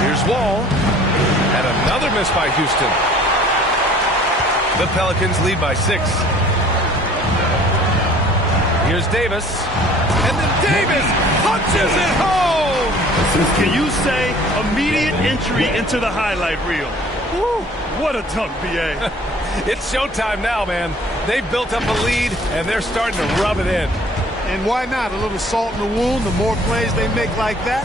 Here's Wall. And another miss by Houston. The Pelicans lead by 6. Here's Davis. And then Davis punches it home! Can you say immediate entry into the highlight reel? Woo, what a dunk, BA. It's showtime now, man. They've built up a lead, and they're starting to rub it in. And why not? A little salt in the wound. The more plays they make like that,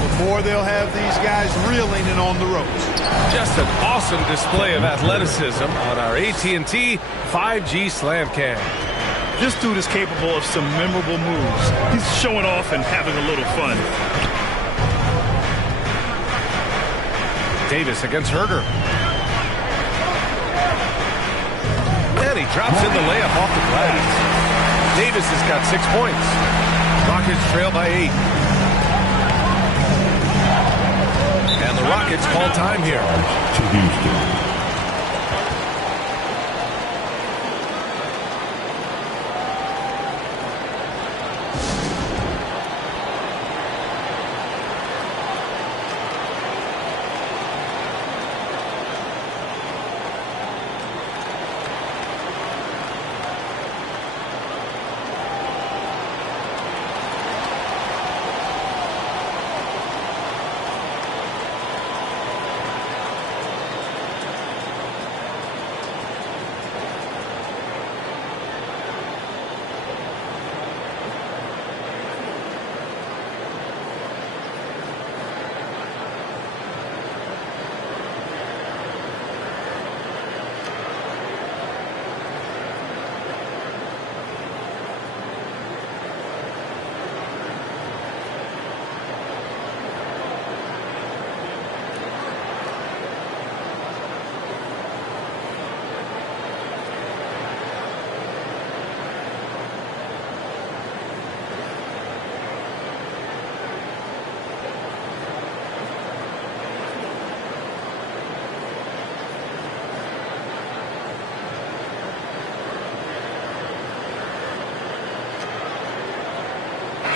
the more they'll have these guys reeling and on the ropes. Just an awesome display of athleticism on our AT&T 5G Slam Cam. This dude is capable of some memorable moves. He's showing off and having a little fun. Davis against Herder. And he drops in the layup off the glass. Davis has got 6 points. Rockets trail by 8. And the Rockets call time here. To Houston.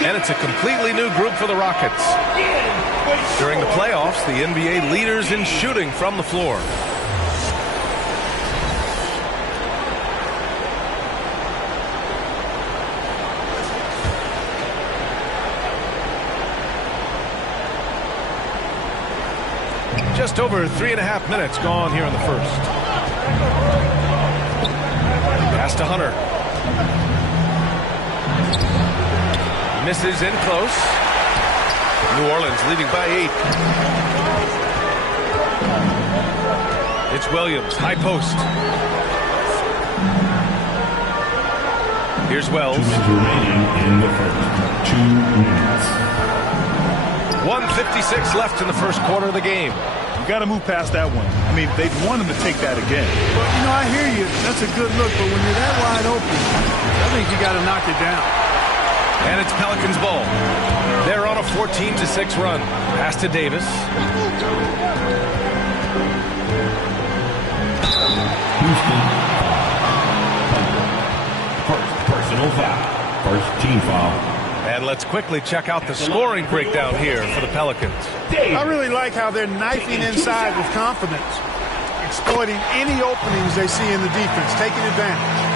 And it's a completely new group for the Rockets. During the playoffs, the NBA leaders in shooting from the floor. Just over 3.5 minutes gone here in the first. Pass to Hunter. Misses in close. New Orleans leading by 8. It's Williams, high post. Here's Wells. 2 minutes remaining in the first. 2 minutes. 1:56 left in the first quarter of the game. You got to move past that one. I mean, they'd want him to take that again. Well, you know, I hear you. That's a good look, but when you're that wide open, I think you got to knock it down. And it's Pelicans ball. They're on a 14-6 run. Pass to Davis. Houston. First personal foul. First team foul. And let's quickly check out the scoring breakdown here for the Pelicans. I really like how they're knifing inside with confidence, exploiting any openings they see in the defense, taking advantage.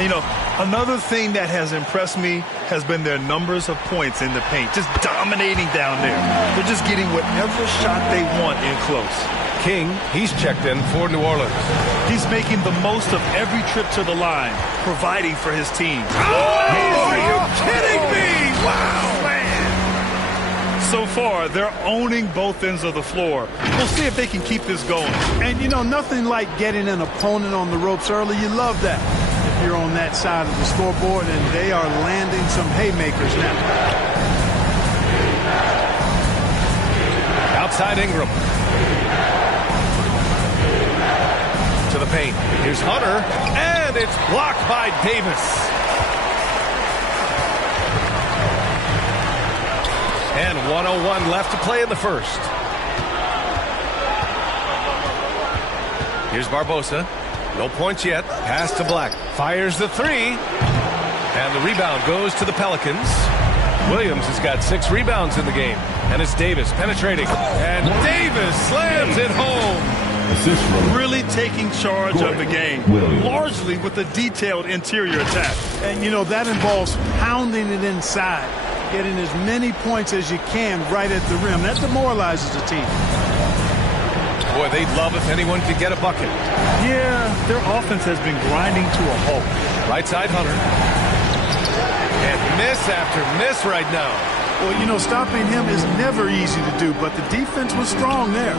You know, another thing that has impressed me has been their numbers of points in the paint, just dominating down there. They're just getting whatever shot they want in close. King, he's checked in for New Orleans. He's making the most of every trip to the line, providing for his team. Oh, are you kidding me? Wow, man. So far, they're owning both ends of the floor. We'll see if they can keep this going. And, you know, nothing like getting an opponent on the ropes early. You love that. If you're on that side of the scoreboard, and they are landing some haymakers now. Outside Ingram. To the paint. Here's Hunter, and it's blocked by Davis. And 1:01 left to play in the first. Here's Barbosa. No points yet. Pass to Black. Fires the three. And the rebound goes to the Pelicans. Williams has got 6 rebounds in the game. And it's Davis penetrating. And Davis slams it home. Assist from Really taking charge of the game, Williams. largely with a detailed interior attack. And, you know, that involves pounding it inside, getting as many points as you can right at the rim. That demoralizes the team. Boy, they'd love if anyone could get a bucket. Yeah, their offense has been grinding to a halt. Right side, Hunter. And miss after miss right now. Well, you know, stopping him is never easy to do, but the defense was strong there.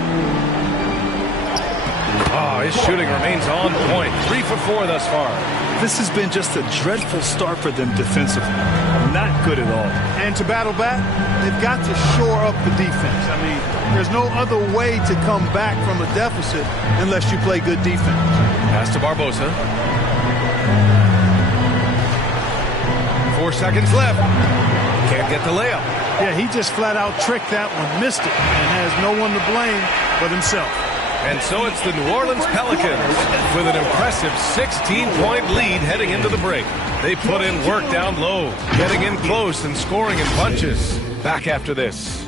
Oh, his shooting remains on point. 3 for 4 thus far. This has been just a dreadful start for them defensively. Not good at all. And to battle back, they've got to shore up the defense. I mean, there's no other way to come back from a deficit unless you play good defense. Pass to Barbosa. 4 seconds left. Can't get the layup. Yeah, he just flat out tricked that one, missed it, and has no one to blame but himself. And so it's the New Orleans Pelicans with an impressive 16-point lead heading into the break. They put in work down low, getting in close and scoring in bunches. Back after this.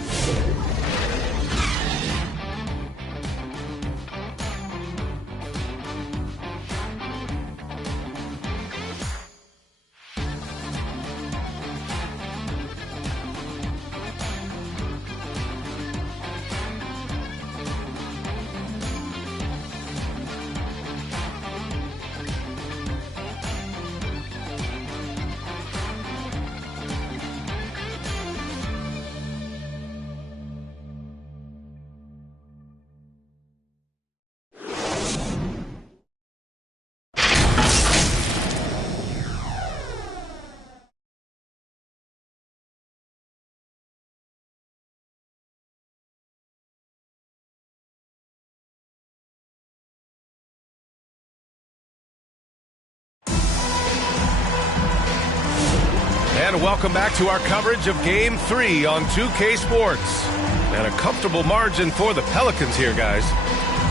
And welcome back to our coverage of Game 3 on 2K Sports. And a comfortable margin for the Pelicans here, guys.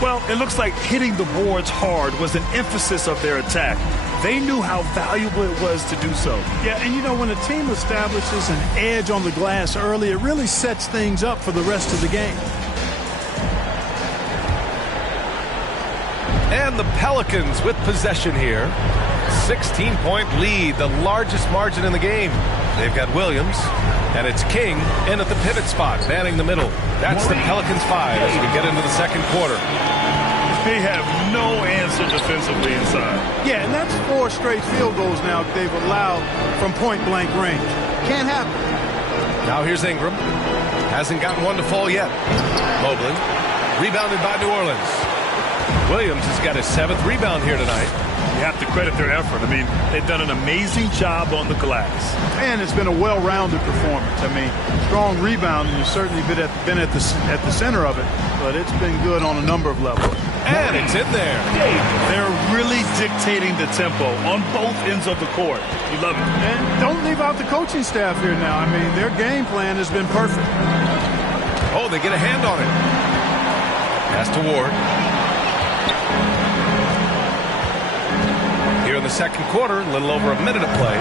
Well, it looks like hitting the boards hard was an emphasis of their attack. They knew how valuable it was to do so. Yeah, and you know, when a team establishes an edge on the glass early, it really sets things up for the rest of the game. And the Pelicans with possession here. 16-point lead, the largest margin in the game. They've got Williams, and it's King in at the pivot spot, manning the middle. That's the Pelicans 5 as we get into the second quarter. They have no answer defensively inside. Yeah, and that's 4 straight field goals now that they've allowed from point-blank range. Can't happen. Now here's Ingram. Hasn't gotten one to fall yet. Mobley, rebounded by New Orleans. Williams has got his 7th rebound here tonight. You have to credit their effort. I mean, they've done an amazing job on the glass. And it's been a well-rounded performance. I mean, strong rebounding has certainly been at the center of it, but it's been good on a number of levels. And it's in there. They're really dictating the tempo on both ends of the court. You love it. And don't leave out the coaching staff here now. I mean, their game plan has been perfect. Oh, they get a hand on it. Pass to Ward. Here in the second quarter, a little over a minute of play.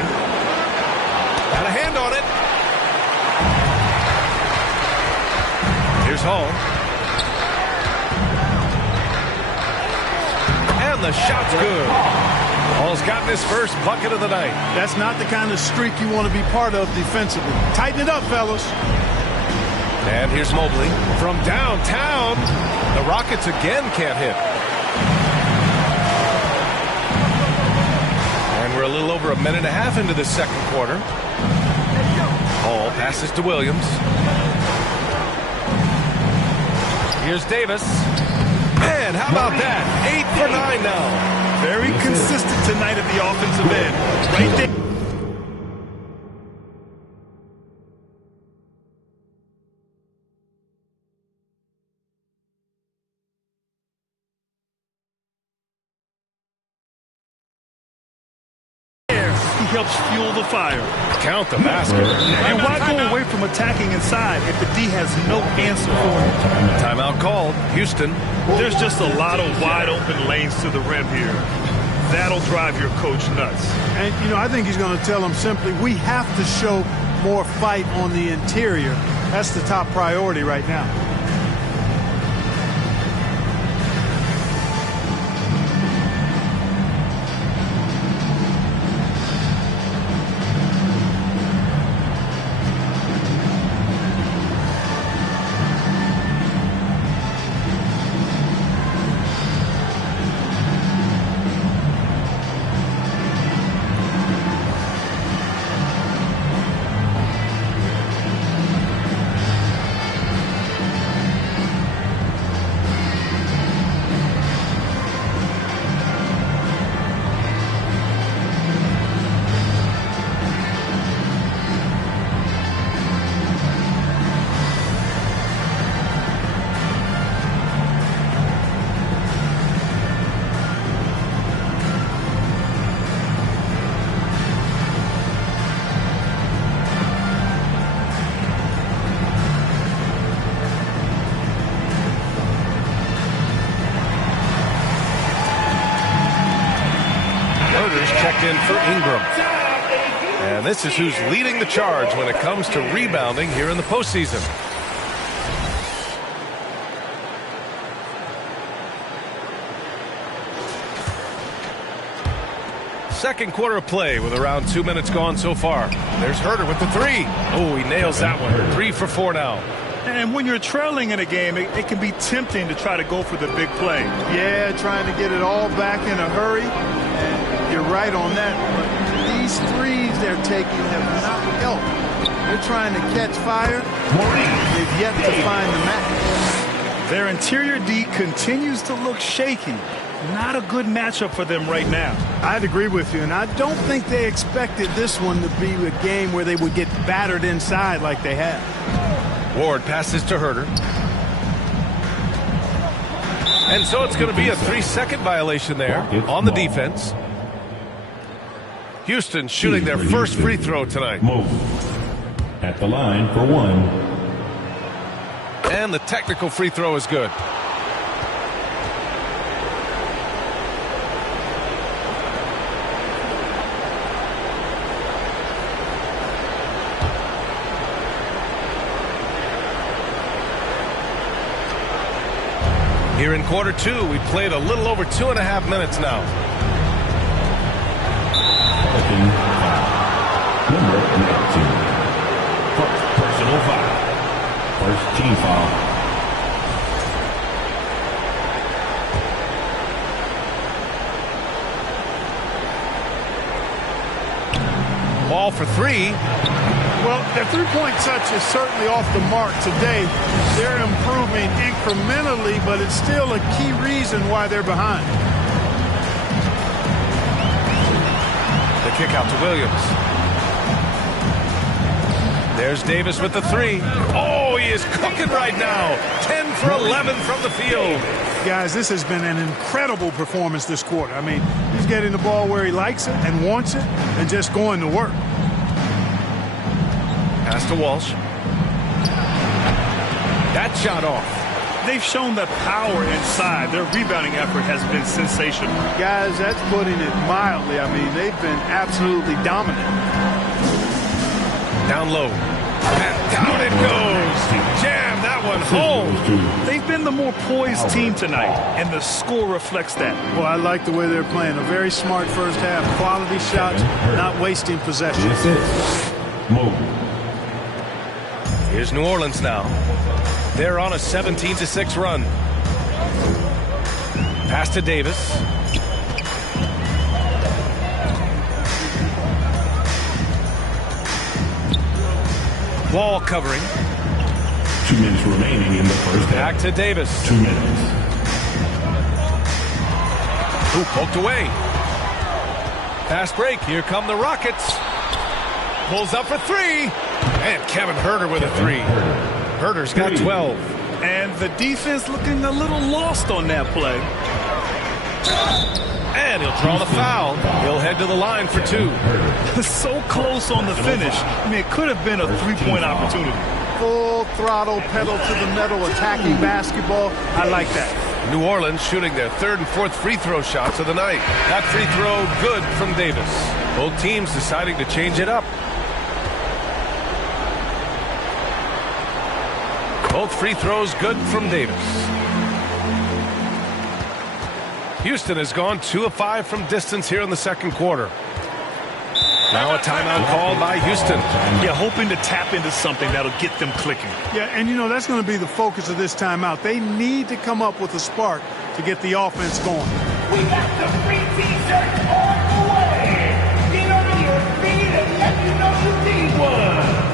Got a hand on it. Here's Hall. And the shot's good. Hall's gotten his first bucket of the night. That's not the kind of streak you want to be part of defensively. Tighten it up, fellas. And here's Mobley from downtown. The Rockets again can't hit. We're a little over a minute and a half into this second quarter. Hall passes to Williams. Here's Davis. And how about that? 8 for 9 now. Very consistent tonight at the offensive end. Right there. Helps fuel the fire. Count the basket. And why go away from attacking inside if the D has no answer for it? Timeout called. Houston. There's just a lot of wide open lanes to the rim here. That'll drive your coach nuts. And, you know, I think he's going to tell them simply, we have to show more fight on the interior. That's the top priority right now. In for Ingram. And this is who's leading the charge when it comes to rebounding here in the postseason. Second quarter of play with around 2 minutes gone so far. There's Herter with the three. Oh, he nails that one. 3 for 4 now. And when you're trailing in a game, it can be tempting to try to go for the big play. Yeah, trying to get it all back in a hurry. And you're right on that. But these threes they're taking have not helped. They're trying to catch fire. They've yet to find the match. Their interior D continues to look shaky. Not a good matchup for them right now. I'd agree with you, and I don't think they expected this one to be a game where they would get battered inside like they have. Ward passes to Herter. And so it's going to be a 3-second violation there on the defense. Houston shooting their first free throw tonight. At the line for 1. And the technical free throw is good. Here in quarter 2, we played a little over 2.5 minutes now. Number 19. Personal foul. First team foul. Ball for 3. Well, their three-point touch is certainly off the mark today. They're improving incrementally, but it's still a key reason why they're behind. The kick out to Williams. There's Davis with the 3. Oh, he is cooking right now. 10 for 11 from the field. Guys, this has been an incredible performance this quarter. I mean, he's getting the ball where he likes it and wants it and just going to work. Pass to Walsh. That shot off. They've shown the power inside. Their rebounding effort has been sensational. Guys, that's putting it mildly. I mean, they've been absolutely dominant. Down low. And down it goes. Jam that one home. They've been the more poised team tonight, and the score reflects that. Well, I like the way they're playing. A very smart first half. Quality shots, not wasting possession. Here's New Orleans now. They're on a 17-6 run. Pass to Davis. Wall covering. 2 minutes remaining in the first half. Back to Davis. 2 minutes. Ooh, poked away. Fast break. Here come the Rockets. Pulls up for 3. And Kevin Herter with a 3. Herter's got 12. And the defense looking a little lost on that play. And he'll draw the foul. He'll head to the line for 2. So close on the finish. I mean, it could have been a three-point opportunity. Full throttle, pedal to the metal, attacking basketball. I like that. New Orleans shooting their 3rd and 4th free throw shots of the night. That free throw good from Davis. Both teams deciding to change it up. Both free throws good from Davis. Houston has gone 2 of 5 from distance here in the second quarter. Now a timeout called by Houston. Yeah, hoping to tap into something that'll get them clicking. Yeah, and you know, that's going to be the focus of this timeout. They need to come up with a spark to get the offense going. We got the free t-shirts on the way. Get under your feet and let you know you need one.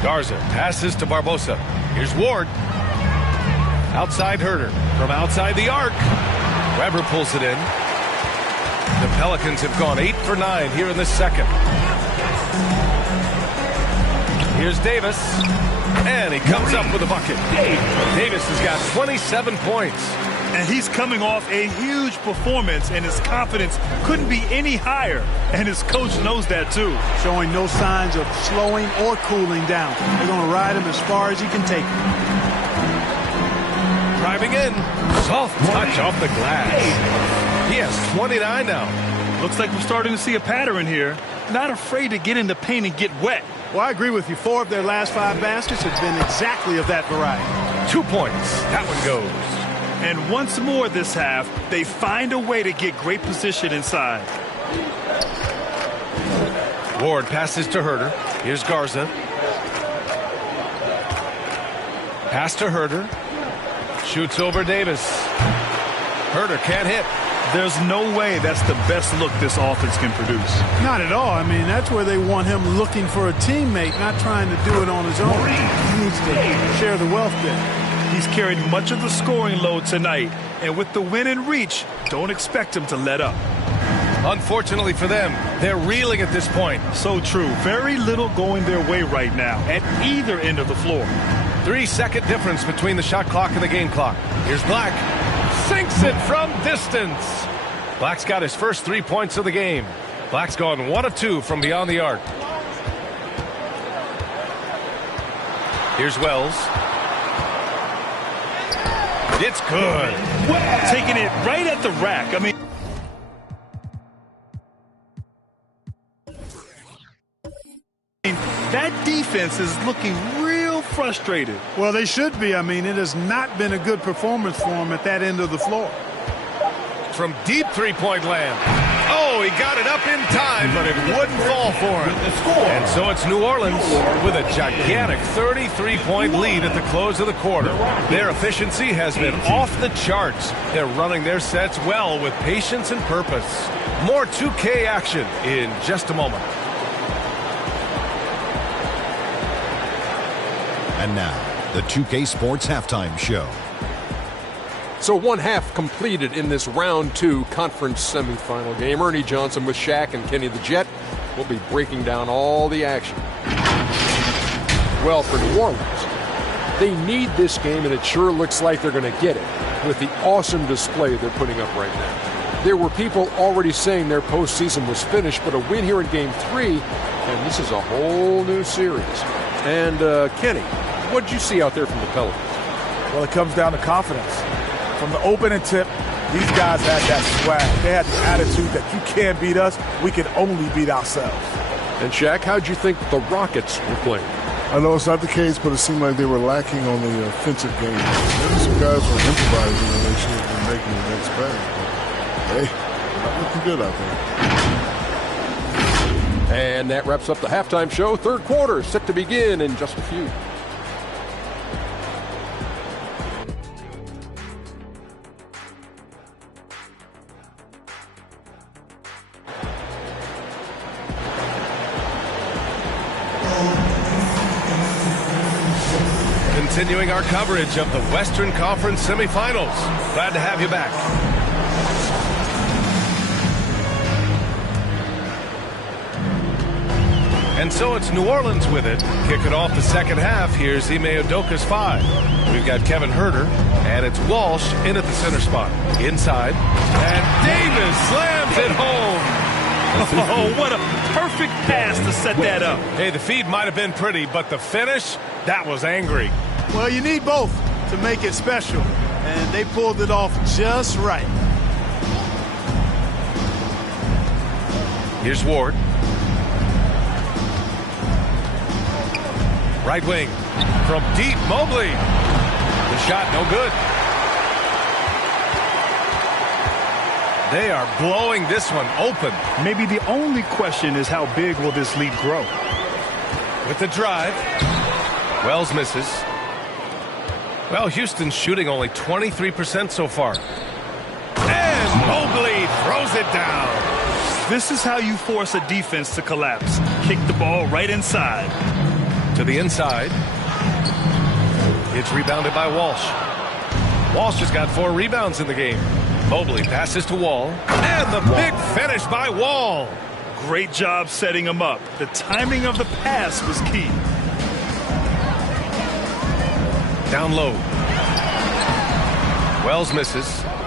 Garza passes to Barbosa. Here's Ward. Outside Herter from outside the arc. Weber pulls it in. The Pelicans have gone 8 for 9 here in the second. Here's Davis. And he comes up with a bucket. Davis has got 27 points. And he's coming off a huge performance, and his confidence couldn't be any higher. And his coach knows that, too. Showing no signs of slowing or cooling down. They're going to ride him as far as he can take him. Driving in. Soft touch off the glass. He has 29 now. Looks like we're starting to see a pattern here. Not afraid to get in the paint and get wet. Well, I agree with you. 4 of their last 5 baskets have been exactly of that variety. 2 points. That one goes. And once more this half, they find a way to get great position inside. Ward passes to Herter. Here's Garza. Pass to Herter. Shoots over Davis. Herter can't hit. There's no way that's the best look this offense can produce. Not at all. I mean, that's where they want him looking for a teammate, not trying to do it on his own. He needs to share the wealth there. He's carried much of the scoring load tonight, and with the win in reach, don't expect him to let up. Unfortunately for them, they're reeling at this point. So true. Very little going their way right now at either end of the floor. 3-second difference between the shot clock and the game clock. Here's Black. Sinks it from distance. Black's got his first 3 points of the game. Black's gone 1 of 2 from beyond the arc. Here's Wells. It's good. Taking it right at the rack. I mean, that defense is looking real frustrated. Well, they should be. I mean, it has not been a good performance for them at that end of the floor. From deep three-point land. Oh, he got it up in time, but it wouldn't fall for him. And so it's New Orleans with a gigantic 33-point lead at the close of the quarter. Their efficiency has been off the charts. They're running their sets well with patience and purpose. More 2K action in just a moment. And now, the 2K Sports Halftime Show. So 1 half completed in this round 2 conference semifinal game. Ernie Johnson with Shaq and Kenny the Jet will be breaking down all the action. Well, for New Orleans, they need this game, and it sure looks like they're going to get it with the awesome display they're putting up right now. There were people already saying their postseason was finished, but a win here in Game 3, and this is a whole new series. And, Kenny, what did you see out there from the Pelicans? Well, it comes down to confidence. From the opening tip, these guys had that swag. They had the attitude that you can't beat us, we can only beat ourselves. And Shaq, how'd you think the Rockets were playing? I know it's not the case, but it seemed like they were lacking on the offensive game. Maybe some guys were improvising and they should have been making the next pass. But, hey, not looking good out there. And that wraps up the halftime show. Third quarter set to begin in just a few. Continuing our coverage of the Western Conference semifinals. Glad to have you back. And so it's New Orleans with it. Kicking off the second half, here's Ime Udoka's 5. We've got Kevin Huerter, and it's Walsh in at the center spot. Inside, and Davis slams it home. Oh, what a perfect pass to set that up. Hey, the feed might have been pretty, but the finish, that was angry. Well, you need both to make it special, and they pulled it off just right. Here's Ward. Right wing from deep, Mobley. The shot no good. They are blowing this one open. Maybe the only question is how big will this lead grow? With the drive, Wells misses. Well, Houston's shooting only 23% so far. And Mobley throws it down. This is how you force a defense to collapse. Kick the ball right inside. To the inside. It's rebounded by Walsh. Walsh has got 4 rebounds in the game. Mobley passes to Wall. And the big finish by Wall. Great job setting him up. The timing of the pass was key. Down low. Wells misses.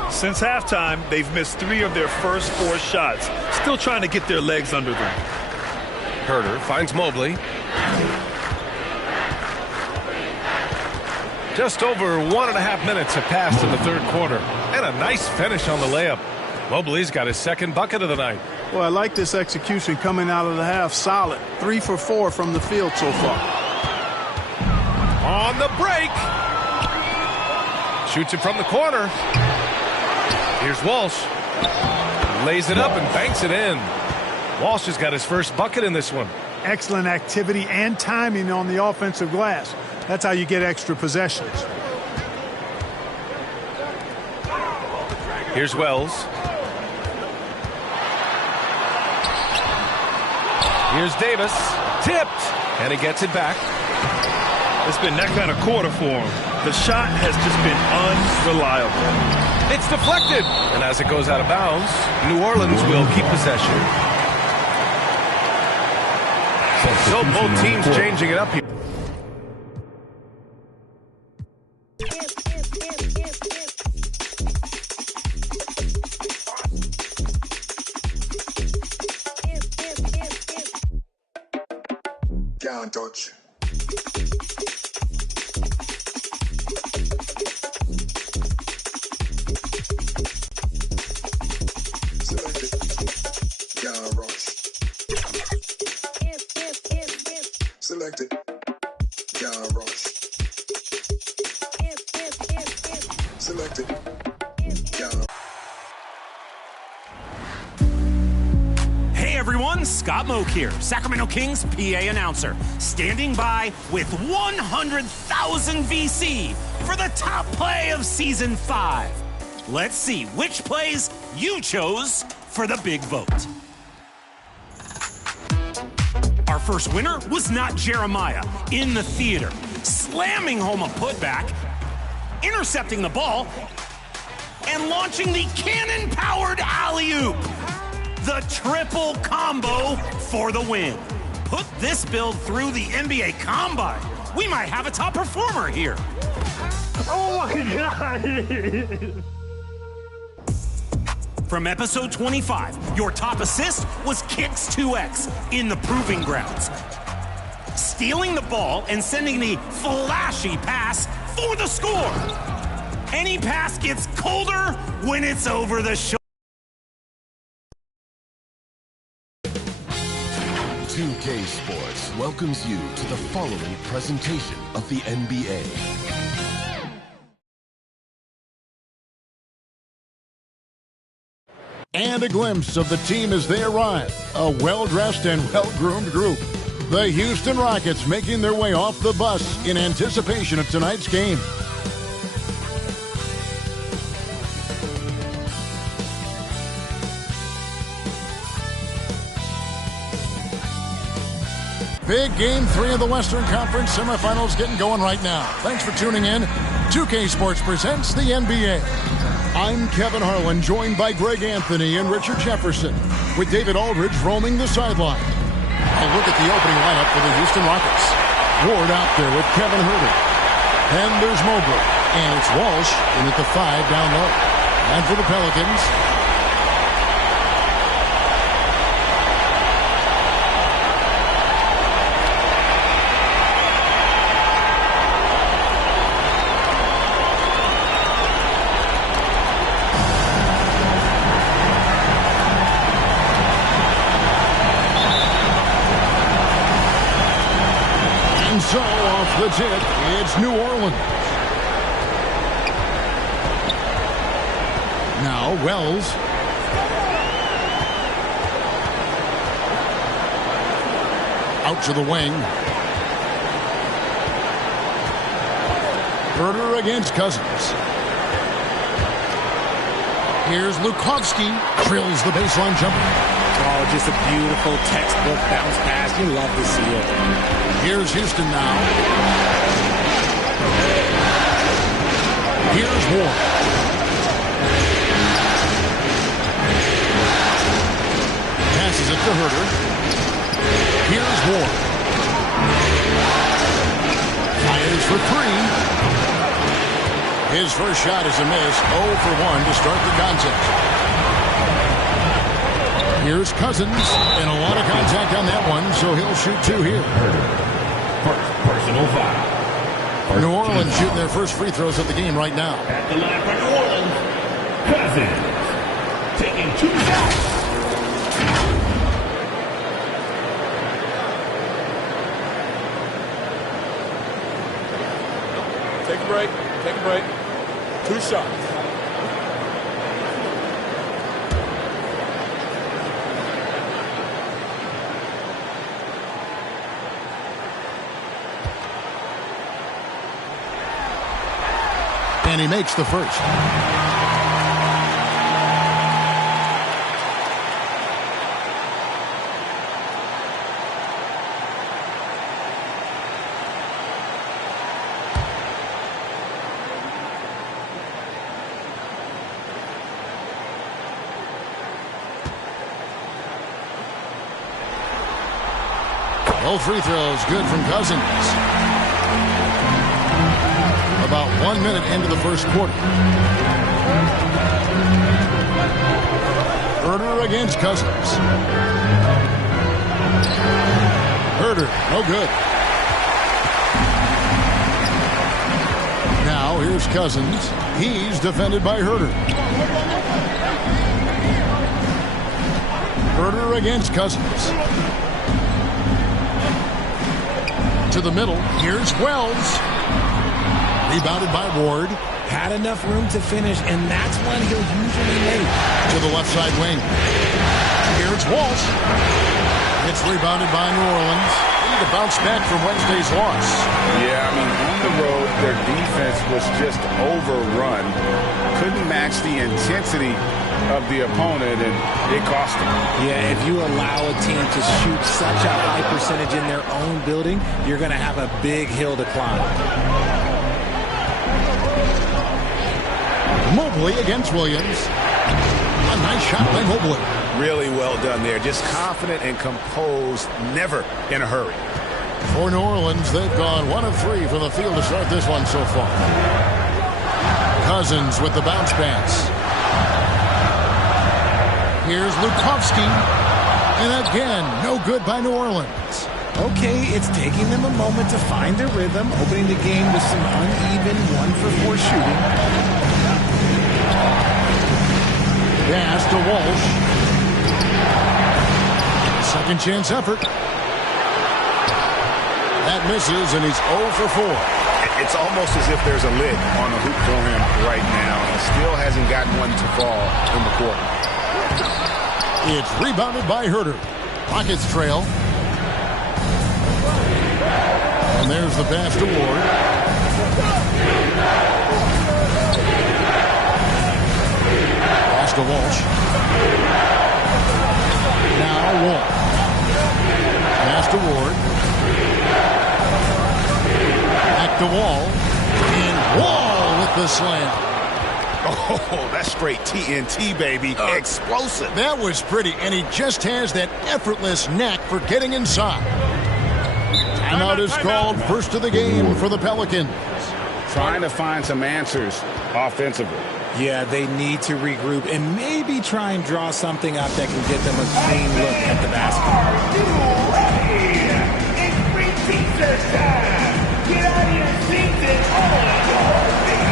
Since halftime, they've missed 3 of their first 4 shots. Still trying to get their legs under them. Huerter finds Mobley. Just over 1.5 minutes have passed in the third quarter. And a nice finish on the layup. Mobley's got his second bucket of the night. Well, I like this execution coming out of the half. Solid. 3 for 4 from the field so far. On the break. Shoots it from the corner. Here's Walsh. Lays it up and banks it in. Walsh has got his first bucket in this one. Excellent activity and timing on the offensive glass. That's how you get extra possessions. Here's Wells. Here's Davis. Tipped. And he gets it back. It's been that kind of quarter for him. The shot has just been unreliable. It's deflected. And as it goes out of bounds, New Orleans will keep possession. So both teams changing it up here. Can't touch. Select it. Can't rush. Select it. Can't rush. Select it. Can't. Hey everyone, Scott Moak here, Sacramento Kings PA announcer, standing by with 100,000 VC for the top play of Season 5. Let's see which plays you chose for the big vote. Our first winner was not Jeremiah in the theater, slamming home a putback, intercepting the ball, and launching the cannon-powered alley-oop. The triple combo for the win. Put this build through the NBA Combine. We might have a top performer here. Oh my God. From episode 25, your top assist was Kicks 2X in the Proving Grounds. Stealing the ball and sending the flashy pass for the score. Any pass gets colder when it's over the shoulder. Two 2K Sports welcomes you to the following presentation of the NBA. And a glimpse of the team as they arrive. A well-dressed and well-groomed group. The Houston Rockets making their way off the bus in anticipation of tonight's game. Big Game 3 of the Western Conference semifinals getting going right now. Thanks for tuning in. 2K Sports presents the NBA. I'm Kevin Harlan, joined by Greg Anthony and Richard Jefferson, with David Aldridge roaming the sideline. A look at the opening lineup for the Houston Rockets. Ward out there with Kevin Huerter. Then there's Mobley. And it's Walsh in at the 5 down low. And for the Pelicans, so off the tip, it's New Orleans. Now Wells. Out to the wing. Huerter against Cousins. Here's Lukovsky. Drills the baseline jumper. Oh, just a beautiful textbook bounce pass. You love to see it. Here's Houston now. Here's Ward. Passes it to Huerter. Here's Ward. Fires for 3. His first shot is a miss. 0 for 1 to start the contest. Here's Cousins, and a lot of contact on that one, so he'll shoot 2 here. Personal foul. New Orleans shooting their first free throws of the game right now. At the line for New Orleans, Cousins taking 2 shots. Take a break. Take a break. 2 shots. And he makes the first. Both free throws good from Cousins. About 1 minute into the first quarter. Huerter against Cousins. Huerter, no good. Now here's Cousins. He's defended by Huerter. Huerter against Cousins. To the middle. Here's Wells. Rebounded by Ward. Had enough room to finish, and that's one he'll usually make. To the left side wing. Here's Walsh. It's rebounded by New Orleans. They need to bounce back from Wednesday's loss. Yeah, I mean, on the road, their defense was just overrun. Couldn't match the intensity of the opponent, and it cost them. Yeah, if you allow a team to shoot such a high percentage in their own building, you're going to have a big hill to climb. Mobley against Williams. A nice shot by Mobley. Really well done there. Just confident and composed, never in a hurry. For New Orleans, they've gone 1 of 3 from the field to start this one so far. Cousins with the bounce pass. Here's Lukovsky. And again, no good by New Orleans. Okay, it's taking them a moment to find their rhythm, opening the game with some uneven 1 for 4 shooting. Pass to Walsh. Second chance effort. That misses, and he's 0 for 4. It's almost as if there's a lid on the hoop for him right now. He still hasn't gotten one to fall in the quarter. It's rebounded by Herter. Rockets trail. And there's the pass to Ward. Pass to Walsh. Now Wall. Pass to Ward. Back to Wall. And Wall with the slam. Oh, that's straight TNT, baby. Explosive. That was pretty, and he just has that effortless knack for getting inside. Timeout is called, first of the game for the Pelicans. Trying to find some answers offensively. Yeah, they need to regroup and maybe try and draw something up that can get them a clean look at the basket. It's free t-shirt time. Get out of your seats and on your feet.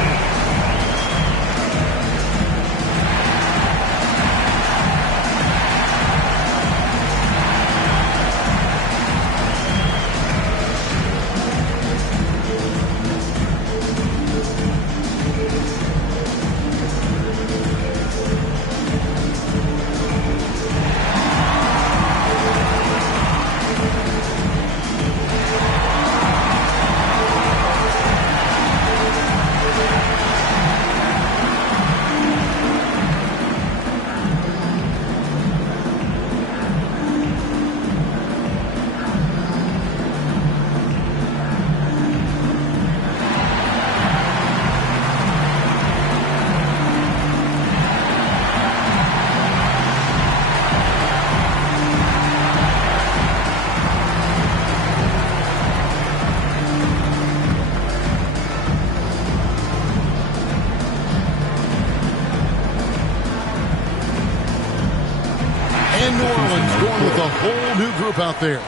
Out there.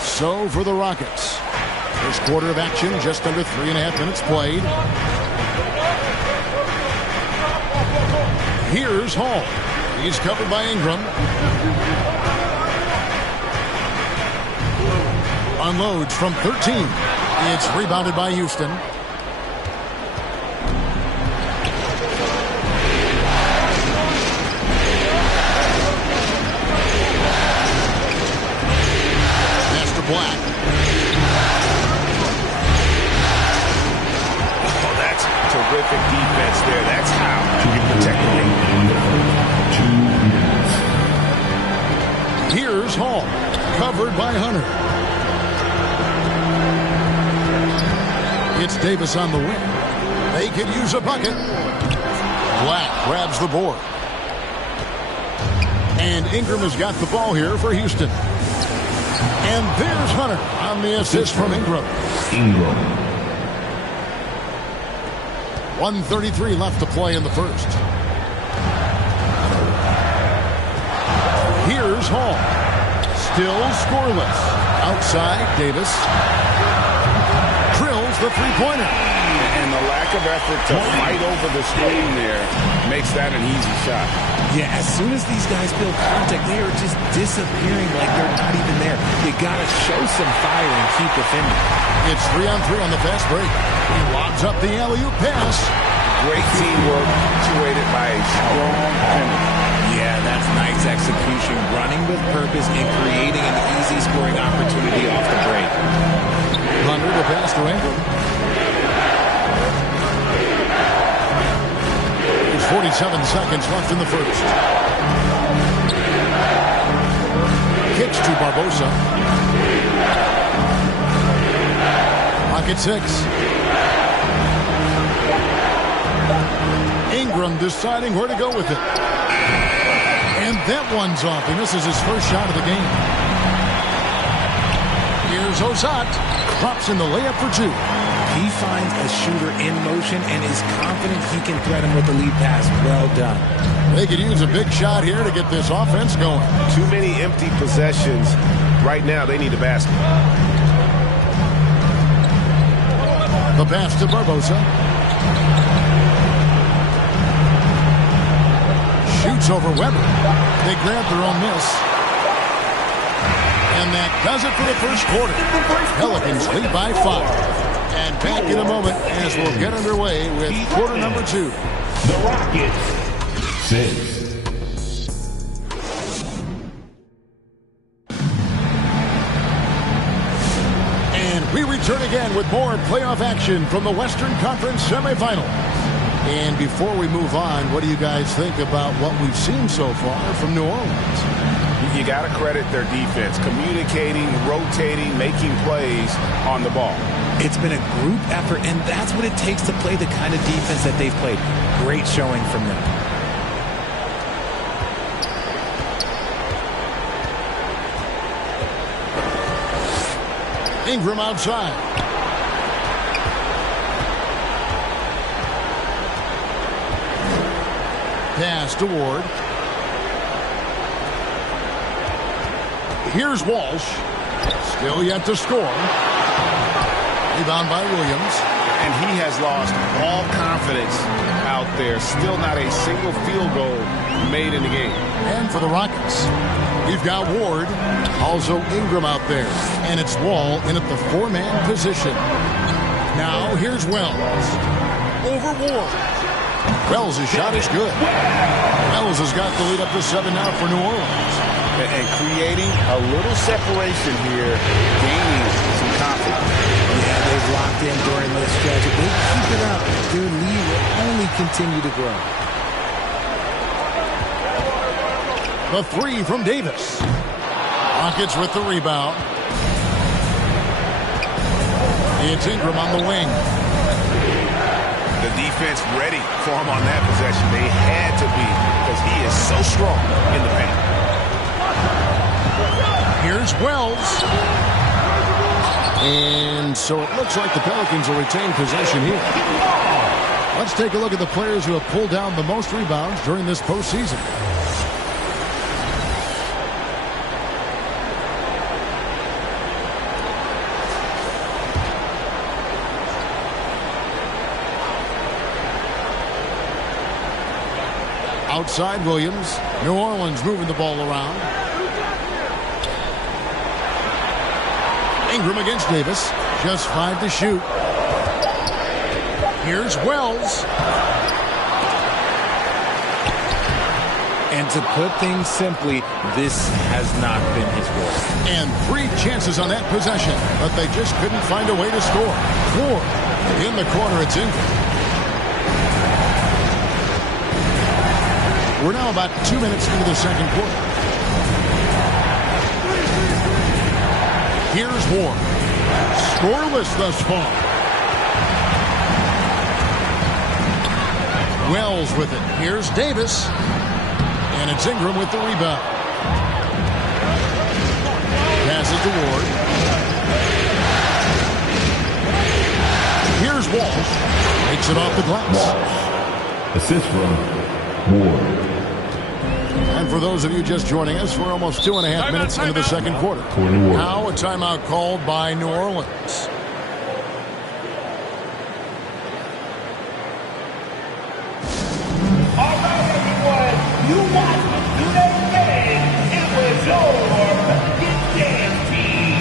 So for the Rockets, first quarter of action, just under 3.5 minutes played. Here's Hall. He's covered by Ingram. Unloads from 13. It's rebounded by Houston. Black. Oh, that's terrific defense there. That's how you protect the lead. 2 minutes. Here's Hall, covered by Hunter. It's Davis on the wing. They could use a bucket. Black grabs the board. And Ingram has got the ball here for Houston. And there's Hunter on the assist from Ingram. 1:33 left to play in the first. Here's Hall. Still scoreless. Outside, Davis. Drills the three-pointer. And the lack of effort to fight over the screen there makes that an easy shot. Yeah, as soon as these guys build contact, they are just disappearing like they're not even there. They got to show some fire and keep defending. It's 3-on-3 on the fast break. He lobs up the alley-oop pass. Great teamwork punctuated by a strong penalty. Yeah, that's nice execution, running with purpose and creating an easy scoring opportunity off the break. Under the pass to Ingram. 47 seconds left in the first. Kicks to Barbosa. Pocket 6. Ingram deciding where to go with it. And that one's off. He misses his first shot of the game. Here's Ozat. Drops in the layup for 2. He finds a shooter in motion and is confident he can threaten with the lead pass. Well done. They could use a big shot here to get this offense going. Too many empty possessions. Right now, they need a basket. The pass to Barbosa. Shoots over Weber. They grab their own miss. And that does it for the first quarter. Pelicans lead by 5. And back in a moment as we'll get underway with quarter number 2. The Rockets 6. And we return again with more playoff action from the Western Conference semifinals. And before we move on, what do you guys think about what we've seen so far from New Orleans? You got to credit their defense, communicating, rotating, making plays on the ball. It's been a group effort, and that's what it takes to play the kind of defense that they've played. Great showing from them. Ingram outside. Pass to Ward. Here's Walsh. Still yet to score. Rebound by Williams. And he has lost all confidence out there. Still not a single field goal made in the game. And for the Rockets, we've got Ward. Also Ingram out there. And it's Wall in at the 4-man position. Now here's Wells. Over Ward. Wells' shot is good. Wells has got the lead up to 7 now for New Orleans. And creating a little separation here, gaining some confidence. Yeah, they've locked in during this stretch. If they keep it up, their lead will only continue to grow. The 3 from Davis. Rockets with the rebound. It's Ingram on the wing. The defense ready for him on that possession. They had to be because he is so strong in the paint. Here's Wells. And so it looks like the Pelicans will retain possession here. Let's take a look at the players who have pulled down the most rebounds during this postseason. Outside Williams. New Orleans moving the ball around. Ingram against Davis. Just 5 to shoot. Here's Wells. And to put things simply, this has not been his goal. And 3 chances on that possession, but they just couldn't find a way to score. 4 in the corner. It's Ingram. We're now about 2 minutes into the second quarter. Here's Ward. Scoreless thus far. Wells with it. Here's Davis. And it's Ingram with the rebound. Pass it to Ward. Here's Walsh. Makes it off the glass. Assist from Ward. And for those of you just joining us, we're almost 2.5 minutes into the second quarter. Now a timeout called by New Orleans. All right, everyone. You watched the next game. It was your damn team.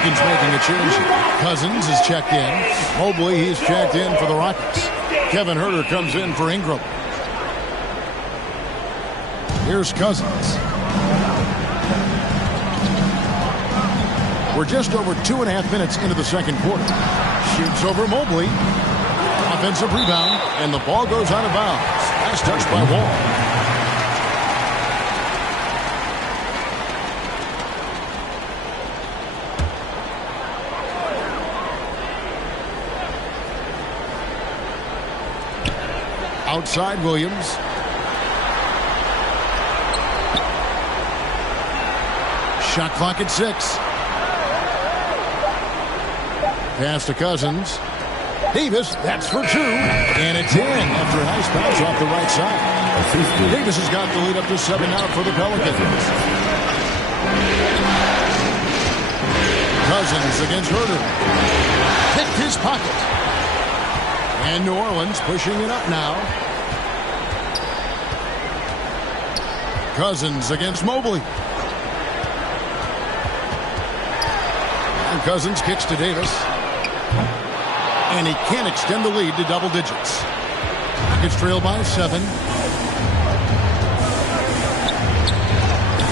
Pelicans making a change. Cousins is checked in. Mobley, he's checked in for the Rockets. Kevin Huerter comes in for Ingram. Here's Cousins. We're just over 2.5 minutes into the second quarter. Shoots over Mobley. Offensive rebound, and the ball goes out of bounds. Last touch by Wall. Outside Williams. Shot clock at 6. Pass to Cousins. Davis, that's for 2. And it's in after a nice bounce off the right side. Davis has got the lead up to 7 out for the Pelicans. Cousins against Huerter. Picked his pocket. And New Orleans pushing it up now. Cousins against Mobley. And Cousins kicks to Davis. And he can't extend the lead to double digits. Rockets trail by 7.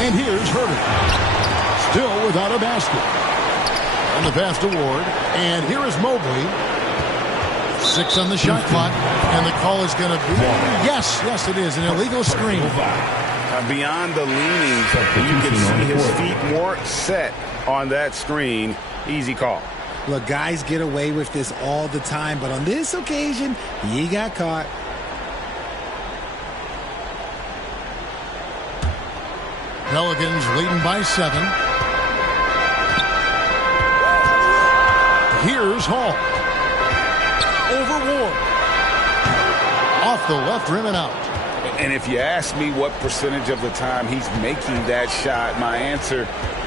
And here's Huerter. Still without a basket. And the pass to Ward. And here is Mobley. 6 on the shot clock. And the call is going to be... Yes, it is. An illegal screen. Beyond the leanings, you can see his feet more set on that screen. Easy call. Look, guys get away with this all the time, but on this occasion, he got caught. Pelicans leading by 7. Here's Hall. Over Ward. Off the left rim and out. And if you ask me what percentage of the time he's making that shot, my answer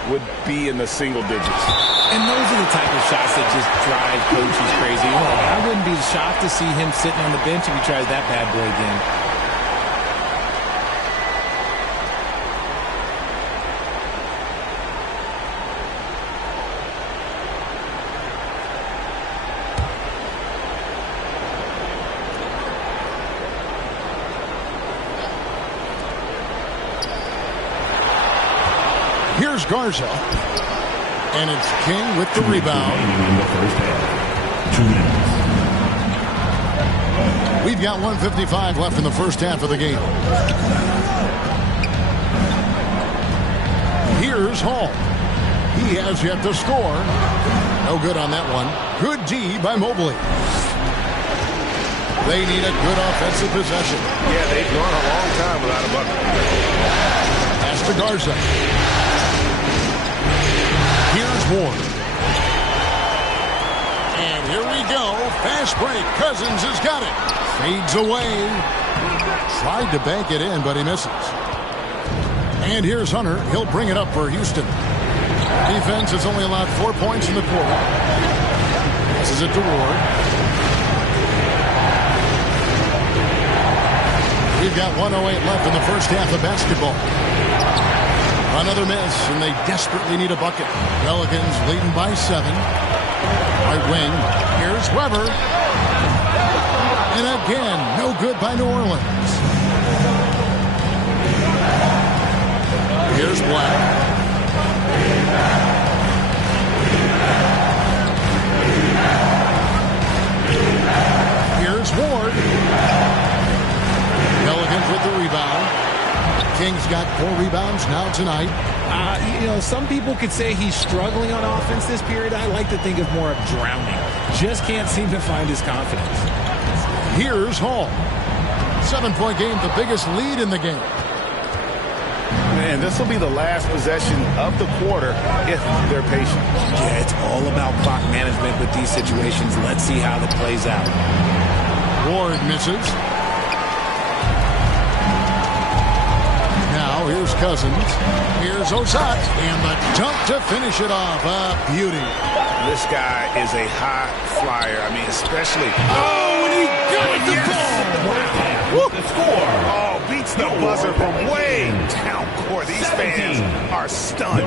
would be in the single digits. And those are the type of shots that just drive coaches crazy. I wouldn't be shocked to see him sitting on the bench if he tries that bad boy again. Here's Garza. And it's King with the rebound. In the first half. 2 minutes. We've got 1:55 left in the first half of the game. Here's Hall. He has yet to score. No good on that one. Good D by Mobley. They need a good offensive possession. Yeah, they've gone a long time without a bucket. Pass to Garza. Here's Ward. And here we go. Fast break. Cousins has got it. Fades away. Tried to bank it in, but he misses. And here's Hunter. He'll bring it up for Houston. Defense has only allowed 4 points in the quarter. Passes it to Ward. We've got 1:08 left in the first half of basketball. Another miss, and they desperately need a bucket. Pelicans leading by 7. Right wing. Here's Weber. And again, no good by New Orleans. Here's Black. Here's Ward. Pelicans with the rebound. King's got 4 rebounds now tonight. Some people could say he's struggling on offense this period. I like to think of more of drowning. Just can't seem to find his confidence. Here's Hall. 7-point game, the biggest lead in the game. Man, this will be the last possession of the quarter if they're patient. Yeah, it's all about clock management with these situations. Let's see how that plays out. Ward misses. Now here's Cousins. Here's Ozat. And the dunk to finish it off. A beauty. This guy is a high flyer. I mean, especially... Oh, and he got the ball. The score. Oh, beats the the buzzer from way down court. These fans are stunned.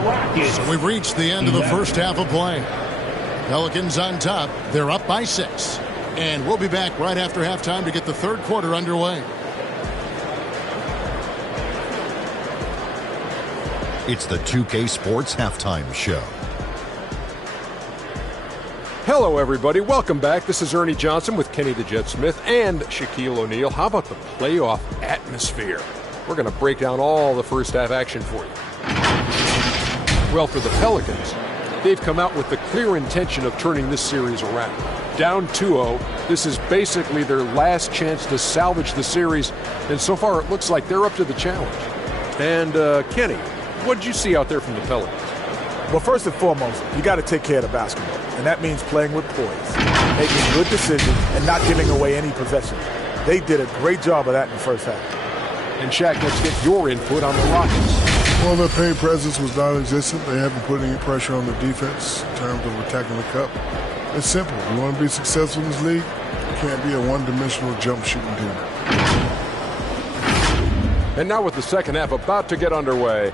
So we've reached the end of the first half of play. Pelicans on top. They're up by 6. And we'll be back right after halftime to get the third quarter underway. It's the 2K Sports Halftime Show. Hello, everybody. Welcome back. This is Ernie Johnson with Kenny the Jet Smith and Shaquille O'Neal. How about the playoff atmosphere? We're going to break down all the first half action for you. Well, for the Pelicans, they've come out with the clear intention of turning this series around. Down 2-0, this is basically their last chance to salvage the series, and so far it looks like they're up to the challenge. And, Kenny, what did you see out there from the Pelicans? Well, first and foremost, you got to take care of the basketball, and that means playing with poise, making good decisions, and not giving away any possessions. They did a great job of that in the first half. And Shaq, let's get your input on the Rockets. Well, their paint presence was non-existent. They haven't put any pressure on the defense in terms of attacking the cup. It's simple. You want to be successful in this league, you can't be a one-dimensional jump shooting team. And now with the second half about to get underway,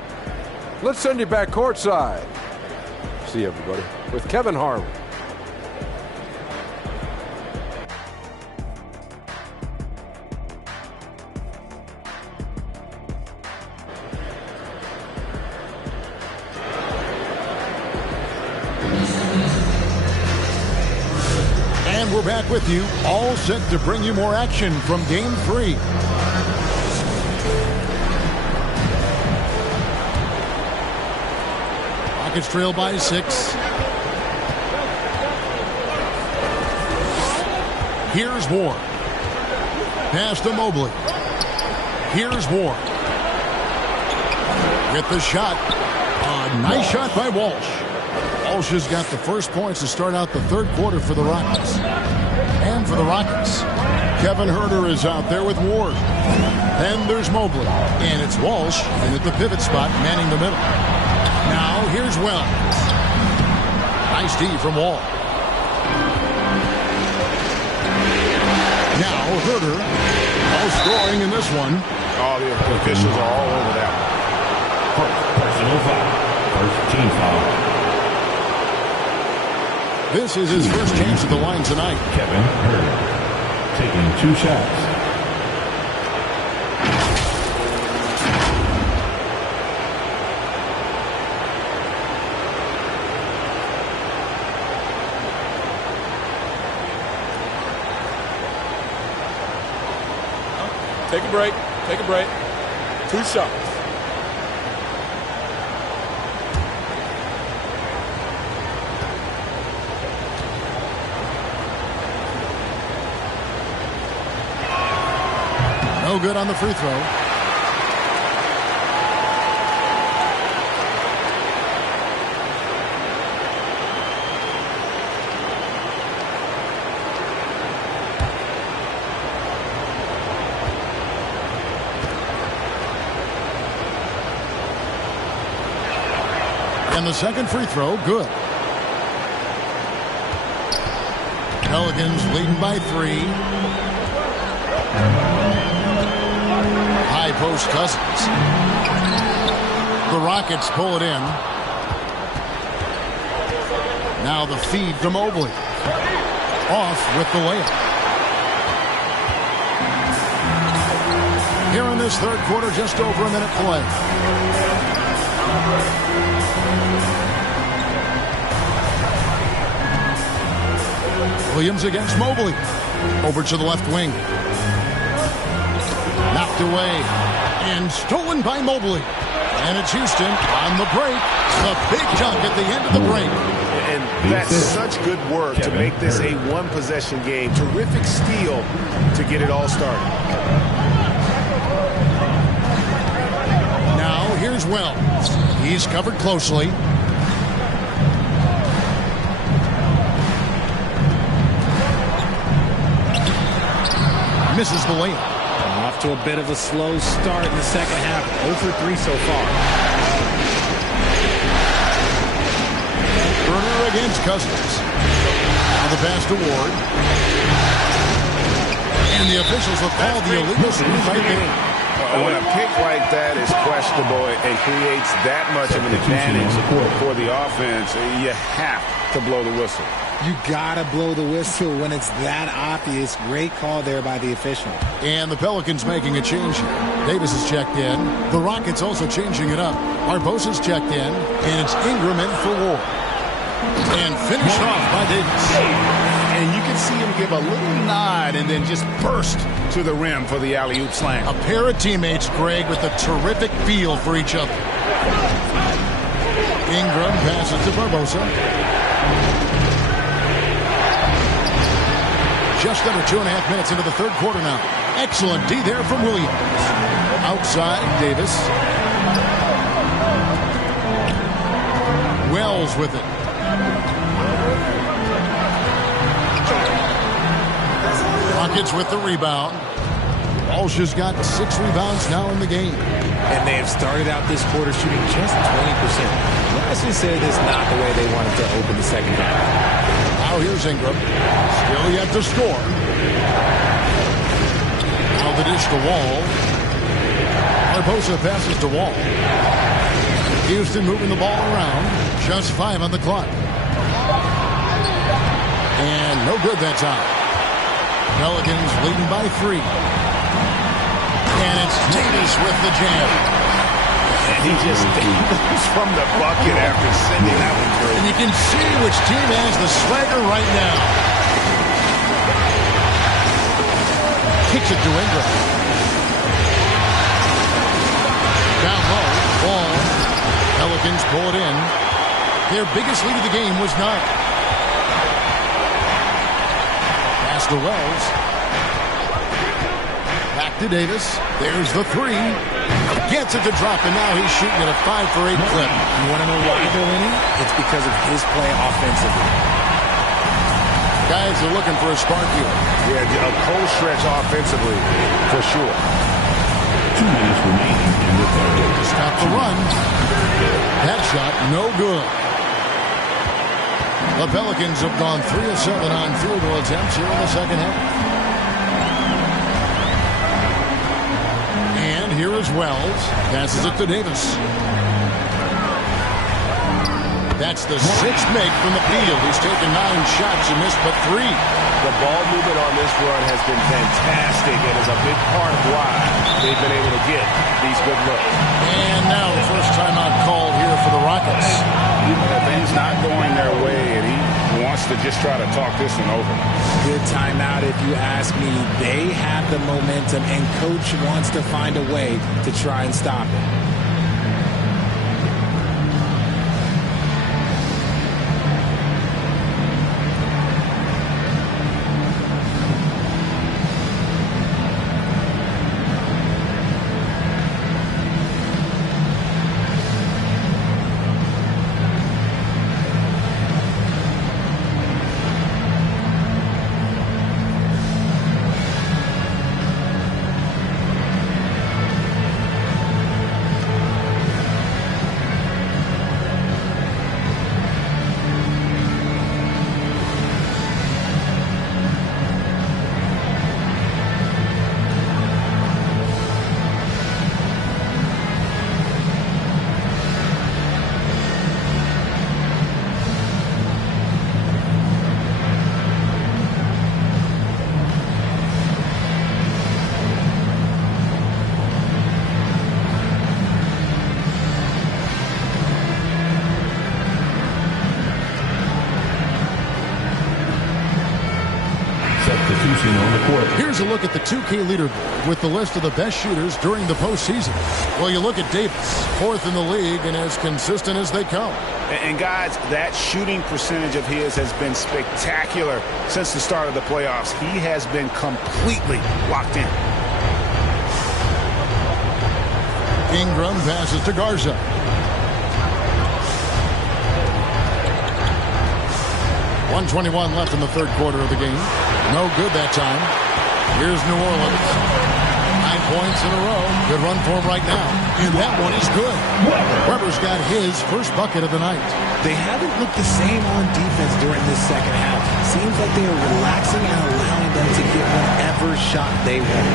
let's send you back courtside. See you, everybody, with Kevin Harlan. And we're back with you, all set to bring you more action from Game 3. Rockets trail by 6. Here's Ward. Pass to Mobley. Here's Ward. Get the shot. A nice shot by Walsh. Walsh has got the first points to start out the third quarter for the Rockets. And for the Rockets, Kevin Huerter is out there with Ward. Then there's Mobley. And it's Walsh in at the pivot spot, manning the middle. Now, here's Wells. Nice D from Wall. Now, Huerter. All scoring in this one. Oh, the officials are all over that. Personal foul. First team foul. This is his first chance at the line tonight. Kevin Huerter taking 2 shots. Take a break. Take a break. 2 shots. No good on the free throw. And the second free throw, good. Pelicans leading by 3. High post Cousins. The Rockets pull it in. Now the feed to Mobley. Off with the layup. Here in this third quarter, just over a minute play. Williams against Mobley. Over to the left wing. Knocked away. And stolen by Mobley. And it's Houston on the break. The big dunk at the end of the break. And that's such good work to make this a one-possession game. Terrific steal to get it all started. Now here's Wells. He's covered closely. Misses the layup. Off to a bit of a slow start in the second half. 0 for 3 so far. Burner against Cousins. Now the pass to Ward. And the officials will call the illegal screen right there. When a pick like that is questionable and creates that much of an advantage for the offense, you have to blow the whistle. You gotta blow the whistle when it's that obvious. Great call there by the official. And the Pelicans making a change here. Davis is checked in. The Rockets also changing it up. Barbosa's checked in, and it's Ingram in for Ward. And finished off by Davis. And you can see him give a little nod and then just burst to the rim for the alley-oop slam. A pair of teammates, Greg, with a terrific feel for each other. Ingram passes to Barbosa. Just under 2.5 minutes into the third quarter now. Excellent D there from Williams. Outside, Davis. Wells with it. Rockets with the rebound. Walsh has got 6 rebounds now in the game. And they have started out this quarter shooting just 20%. Let's just say this is not the way they wanted to open the second half. Now here's Ingram. Still yet to score. Now the dish to Wall. Barbosa passes to Wall. Houston moving the ball around. Just 5 on the clock. And no good that time. Pelicans leading by 3. And it's Davis with the jam. And he just goes from the bucket after sending that one through. And you can see which team has the swagger right now. Kicks it to Ingram. Down low. Ball. Pelicans pull it in. Their biggest lead of the game was 9. Pass to Wells. Back to Davis. There's the 3. Gets it to drop, and now he's shooting at a 5 for 8 clip. You want to know why they're winning? It's because of his play offensively. Guys are looking for a spark here. Yeah, a cold stretch offensively, for sure. 2 minutes remaining in the third. Stop the run. That shot, no good. The Pelicans have gone 3 of 7 on field goal attempts here in the second half. And here is Wells. Passes it to Davis. That's the 6th make from the field. He's taken 9 shots and missed but 3. The ball movement on this run has been fantastic and is a big part of why they've been able to get these good looks. And now the first timeout called here for the Rockets. Things not going their way, and he wants to just try to talk this one over. Good timeout if you ask me. They have the momentum, and Coach wants to find a way to try and stop it. Here's a look at the 2K leaderboard with the list of the best shooters during the postseason. Well, you look at Davis, 4th in the league and as consistent as they come. And guys, that shooting percentage of his has been spectacular since the start of the playoffs. He has been completely locked in. Ingram passes to Garza. .121 left in the third quarter of the game. No good that time. Here's New Orleans. 9 points in a row. Good run for him right now. And that one is good. Weber's got his first bucket of the night. They haven't looked the same on defense during this second half. Seems like they are relaxing and allowing them to get whatever shot they want.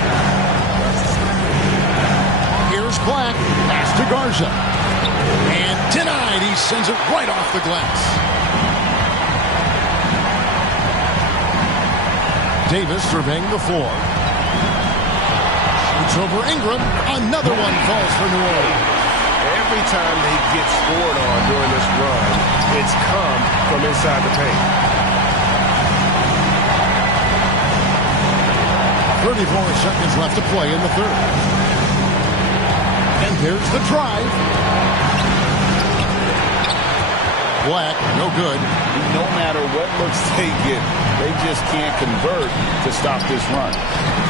Here's Black. Pass to Garza. And denied. He sends it right off the glass. Davis surveying the floor. Shoots over Ingram. Another one falls for New Orleans. Every time they get scored on during this run, it's come from inside the paint. 34 seconds left to play in the third. And there's the drive. Black, no good. No matter what looks they get, they just can't convert to stop this run.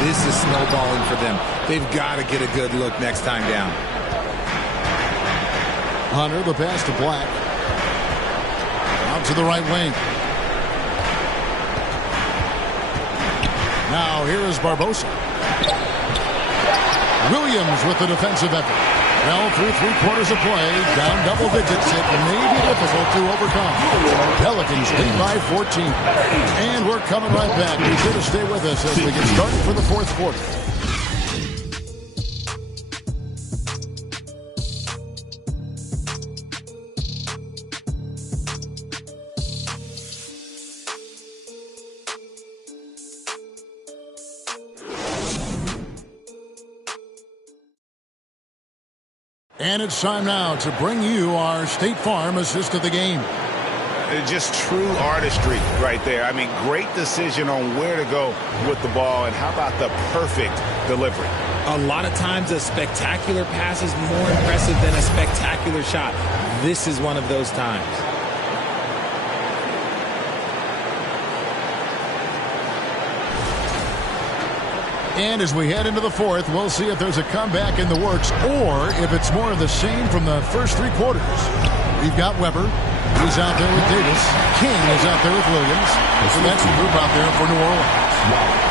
This is snowballing for them. They've got to get a good look next time down. Hunter, the pass to Black. Out to the right wing. Now here is Barbosa. Williams with the defensive effort. Well, through 3/4 of play, down double digits. It may be difficult to overcome. Pelicans lead by 14. And we're coming right back. Be sure to stay with us as we get started for the fourth quarter. And it's time now to bring you our State Farm assist of the game. Just true artistry right there. I mean, great decision on where to go with the ball, and how about the perfect delivery? A lot of times a spectacular pass is more impressive than a spectacular shot. This is one of those times. And as we head into the fourth, we'll see if there's a comeback in the works or if it's more of the same from the first 3 quarters. We've got Weber. He's out there with Davis. King is out there with Williams. So that's the group out there for New Orleans.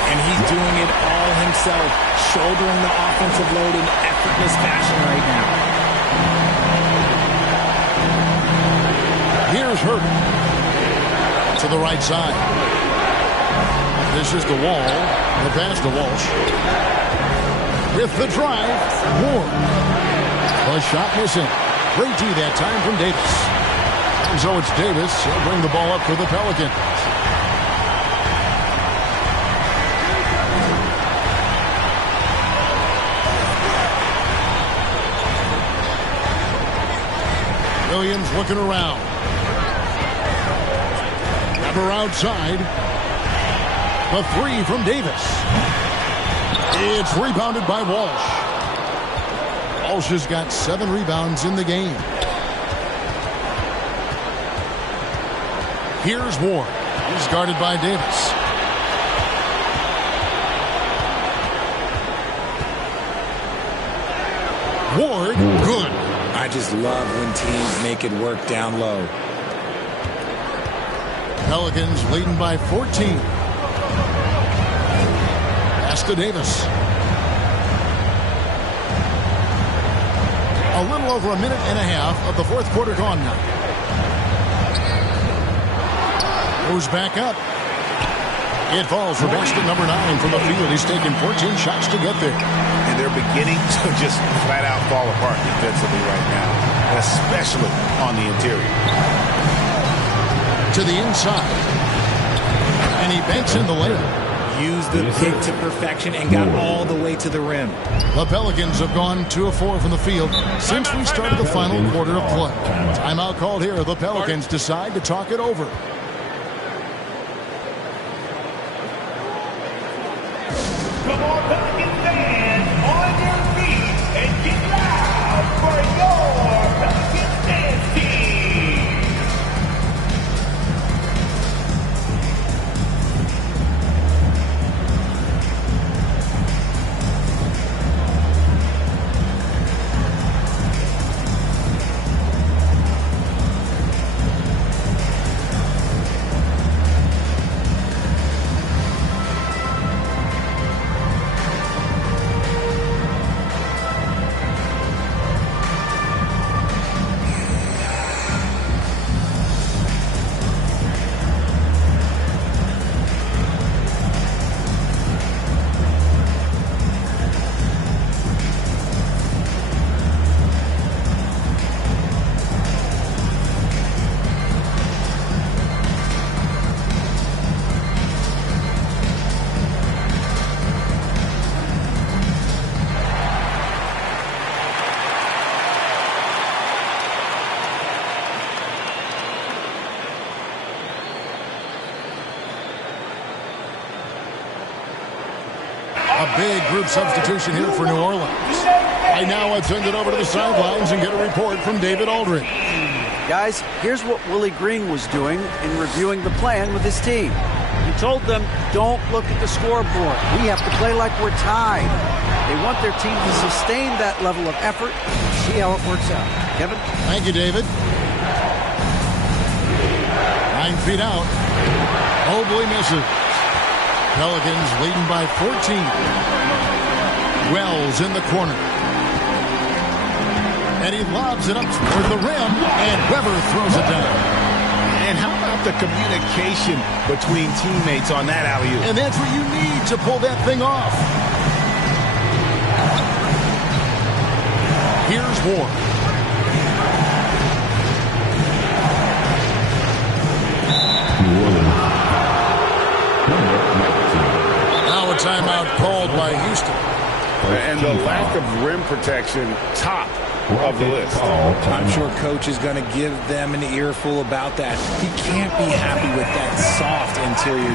And he's doing it all himself, shouldering the offensive load in effortless fashion right now. Here's Hurt. To the right side. This is the wall. The pass to Walsh. With the drive, Ward. The shot missing. Great D that time from Davis. And so it's Davis. He'll bring the ball up for the Pelicans. Williams looking around. Weber outside. The 3 from Davis. It's rebounded by Walsh. Walsh has got 7 rebounds in the game. Here's Ward. He's guarded by Davis. Ward, good. I just love when teams make it work down low. Pelicans leading by 14. Pass to Davis. A little over a minute and a half of the fourth quarter gone now. Goes back up. It falls for basket number 9 from the field. He's taken 14 shots to get there. And they're beginning to just flat out fall apart defensively right now, especially on the interior. To the inside. And he banks in the layup. Used the pick to perfection and got all the way to the rim. The Pelicans have gone 2 of 4 from the field since we started the final quarter of play. Timeout called here. The Pelicans decide to talk it over. Come on, Pelicans fans, on your feet and get loud for your Pelicans dance team. big group substitution here for New Orleans. Right now, I'd send it over to the sidelines and get a report from David Aldridge. Guys, here's what Willie Green was doing in reviewing the plan with his team. He told them, don't look at the scoreboard. We have to play like we're tied. They want their team to sustain that level of effort and see how it works out. Kevin? Thank you, David. 9 feet out. Mobley misses. Pelicans leading by 14. Wells in the corner. And he lobs it up toward the rim, and Weber throws it down. And how about the communication between teammates on that alley-oop? And that's what you need to pull that thing off. Here's Ward. Now a timeout called by Houston. And the lack of rim protection, top of the list. I'm sure coach is going to give them an earful about that. He can't be happy with that soft interior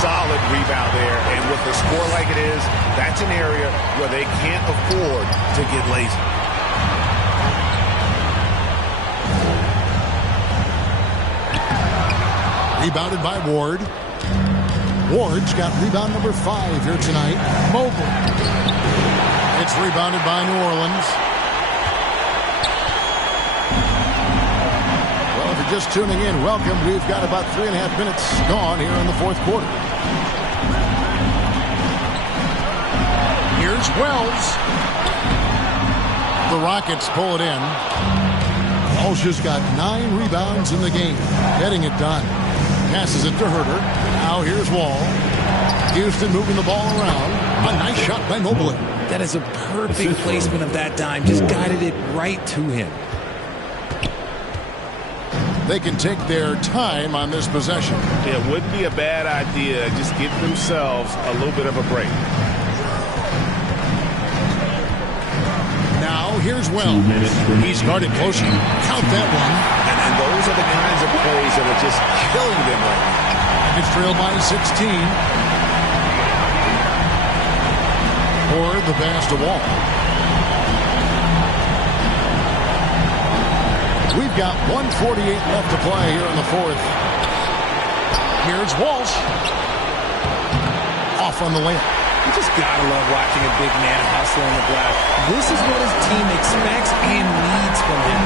Solid rebound there, and with a score like it is, that's an area where they can't afford to get lazy. Rebounded by Ward. Ward's got rebound number 5 here tonight. Mobley. It's rebounded by New Orleans. Well, if you're just tuning in, welcome. We've got about 3.5 minutes gone here in the fourth quarter. Here's Wells. The Rockets pull it in. Wells just got 9 rebounds in the game, getting it done. Passes it to Herter. Now here's Wall. Houston moving the ball around. A nice shot by Mobley. That is a perfect placement of that dime. Just guided it right to him. They can take their time on this possession. It wouldn't be a bad idea. Just give themselves a little bit of a break. Now here's Wells. He's guarded closer. Count that one. And those are the kinds of plays that are just killing them right now. It's trailed by 16. Or the pass to Wall. We've got 1:48 left to play here in the fourth. Here's Walsh. Off on the layup. You just gotta love watching a big man hustle on the glass. This is what his team expects and needs from him.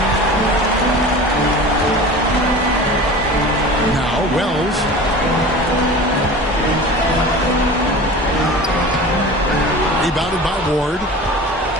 Now Wells. Rebounded by Ward.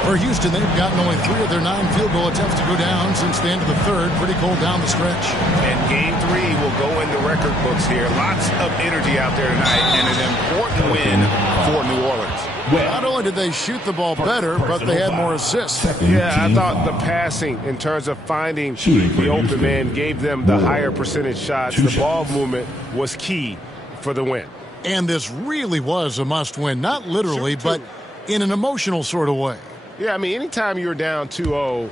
For Houston, they've gotten only 3 of their 9 field goal attempts to go down since the end of the third. Pretty cold down the stretch. And game 3 will go in the record books here. Lots of energy out there tonight, and an important win for New Orleans. Not only did they shoot the ball better, but they had more assists. Yeah, I thought the passing in terms of finding the open man gave them the higher percentage shots. The ball movement was key for the win. And this really was a must-win, not literally, but in an emotional sort of way. Yeah, I mean, anytime you're down 2-0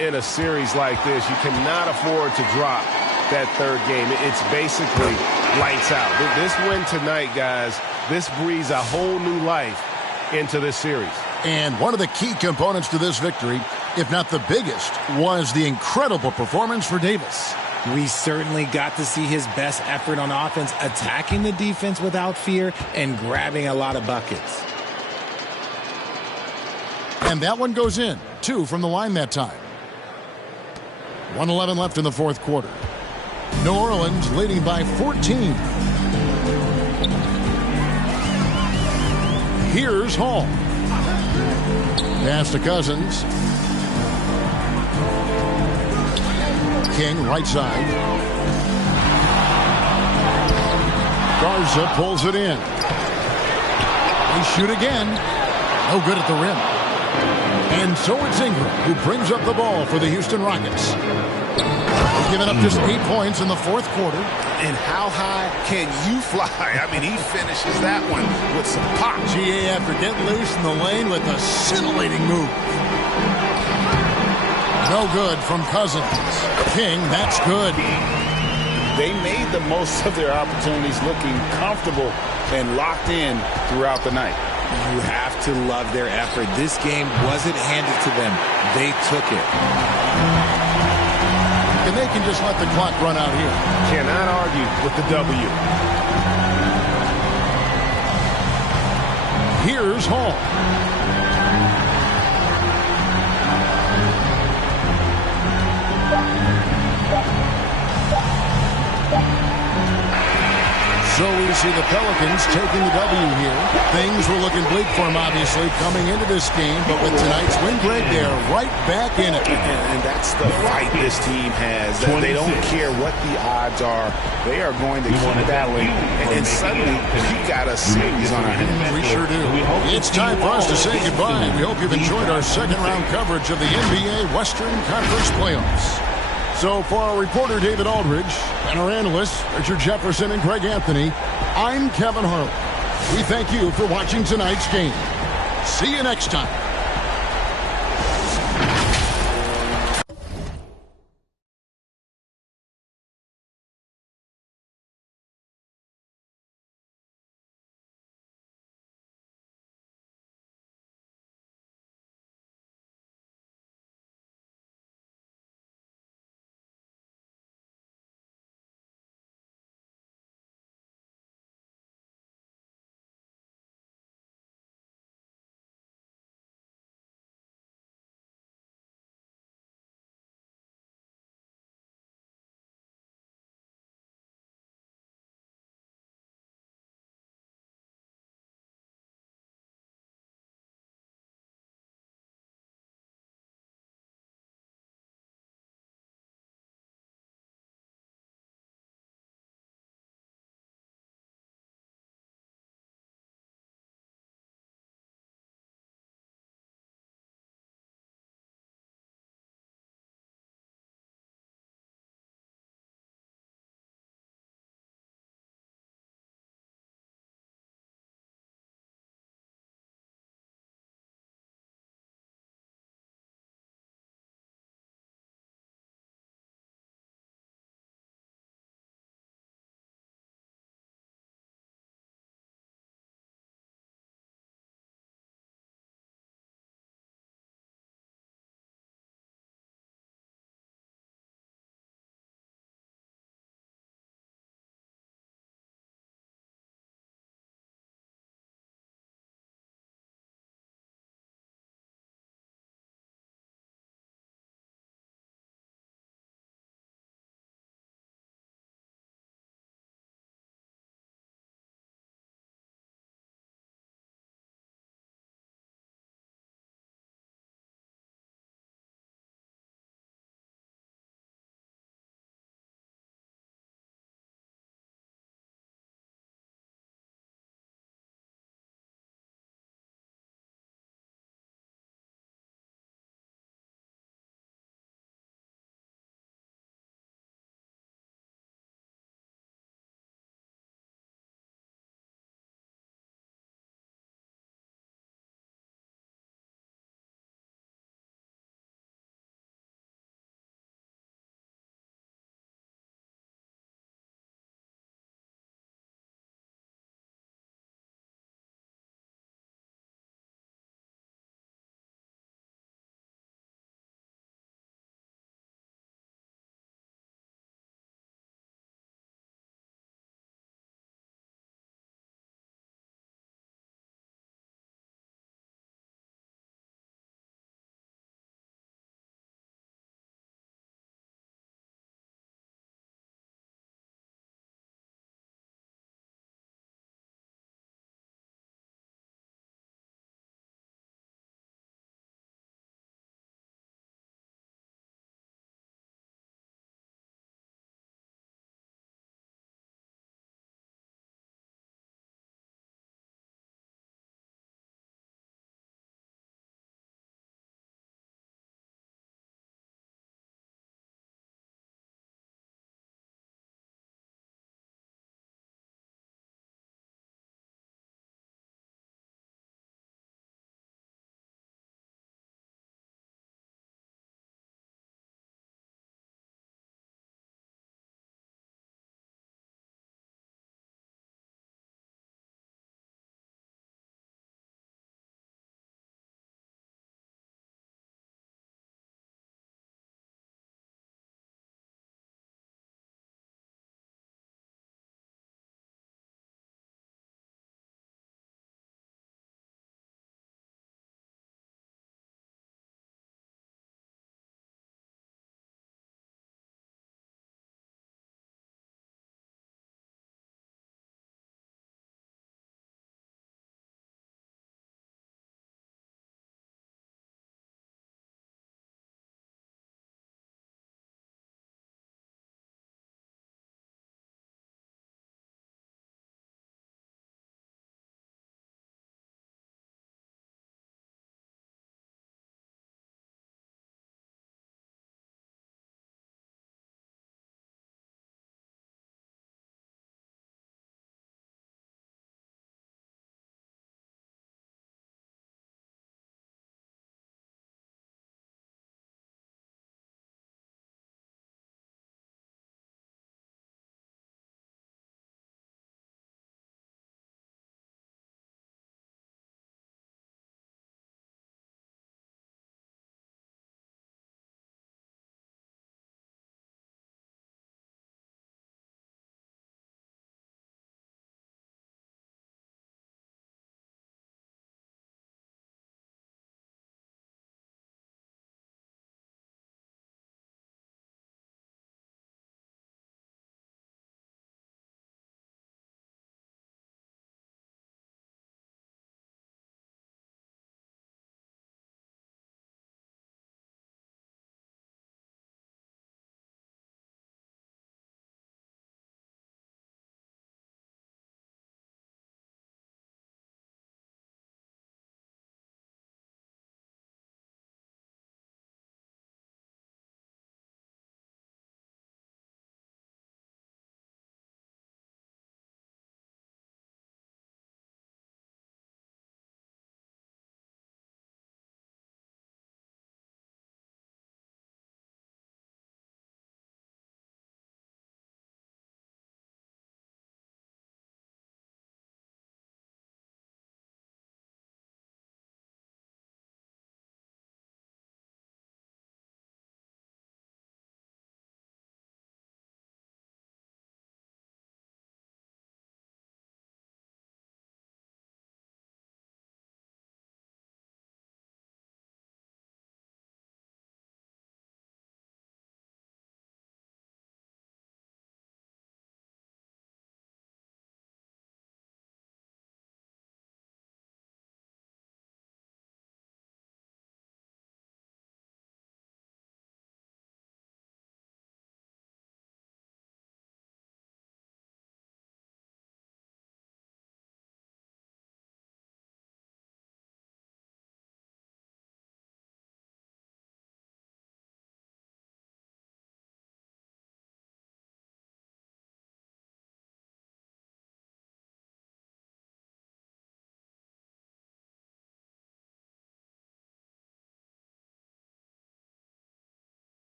in a series like this, you cannot afford to drop that third game. It's basically lights out. This win tonight, guys, this breathes a whole new life into this series. And one of the key components to this victory, if not the biggest, was the incredible performance for Davis. We certainly got to see his best effort on offense, attacking the defense without fear and grabbing a lot of buckets. And that one goes in. 2 from the line that time. 1:11 left in the fourth quarter. New Orleans leading by 14. Here's Hall. Pass to Cousins. King right side. Garza pulls it in. They shoot again. No good at the rim. And so it's Ingram who brings up the ball for the Houston Rockets. They've given up just 8 points in the fourth quarter. And how high can you fly? I mean, he finishes that one with some pop. GA after getting loose in the lane with a scintillating move. No good from Cousins. King, that's good. They made the most of their opportunities, looking comfortable and locked in throughout the night. You have to love their effort. This game wasn't handed to them. They took it. And they can just let the clock run out here. Cannot argue with the W. Here's Hall. So we see the Pelicans taking the W here. Things were looking bleak for them, obviously, coming into this game. But with tonight's win, Greg, they are right back in it. And that's the fight this team has. They don't care what the odds are. They are going to keep battling. And suddenly, we got a series on our hands. We sure do. It's time for us to say goodbye. We hope you've enjoyed our second-round coverage of the NBA Western Conference Playoffs. So for our reporter, David Aldridge, and our analysts, Richard Jefferson and Greg Anthony, I'm Kevin Harlan. We thank you for watching tonight's game. See you next time.